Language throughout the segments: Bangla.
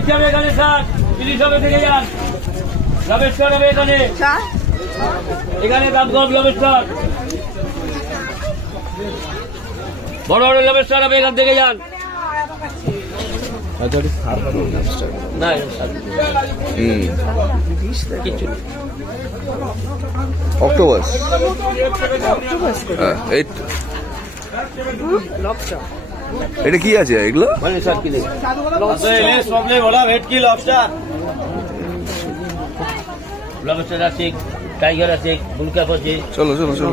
ভেটকি হবে এখানে 60, ইলিশ হবে থেকে যান। লবেস্টার হবে এখানে, এখানে দাম কম লবেস্টার। বড় বড় লবেস্টার হবে এখান থেকে যান। না কিছু অক্টোপাস এটা কি আছে এগুলো? ভেটকি লবস্টার, লবস্টার আছে, টাইগার আছে, বুলকাপ আছে। চলো চলো চলো।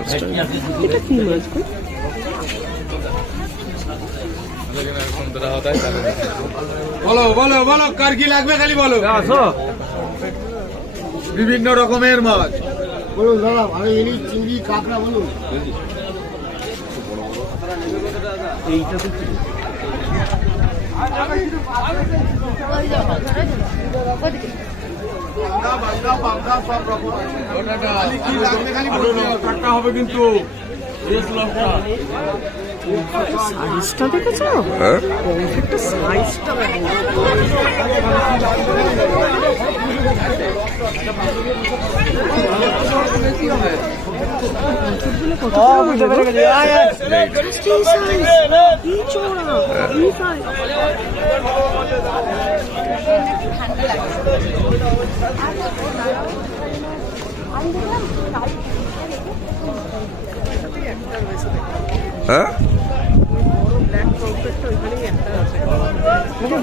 বলো বলো বলো, কার কি লাগবে খালি বলো। বিভিন্ন রকমের মাছ বলুন দাদা, আমি ইলিশ, চিংড়ি, কাঁকড়া বলুন। হবে কিন্তু সাইজটা দেখেছো? হ্যাঁ একটা সাইজটা হ্যাঁ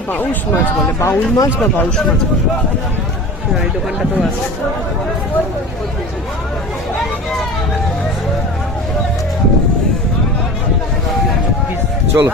বাউশ মাছ বলে, বাউল মাছ বা বাউশ মাছ বলে। হ্যাঁ, এই দোকানটাতেও আছে। চলো।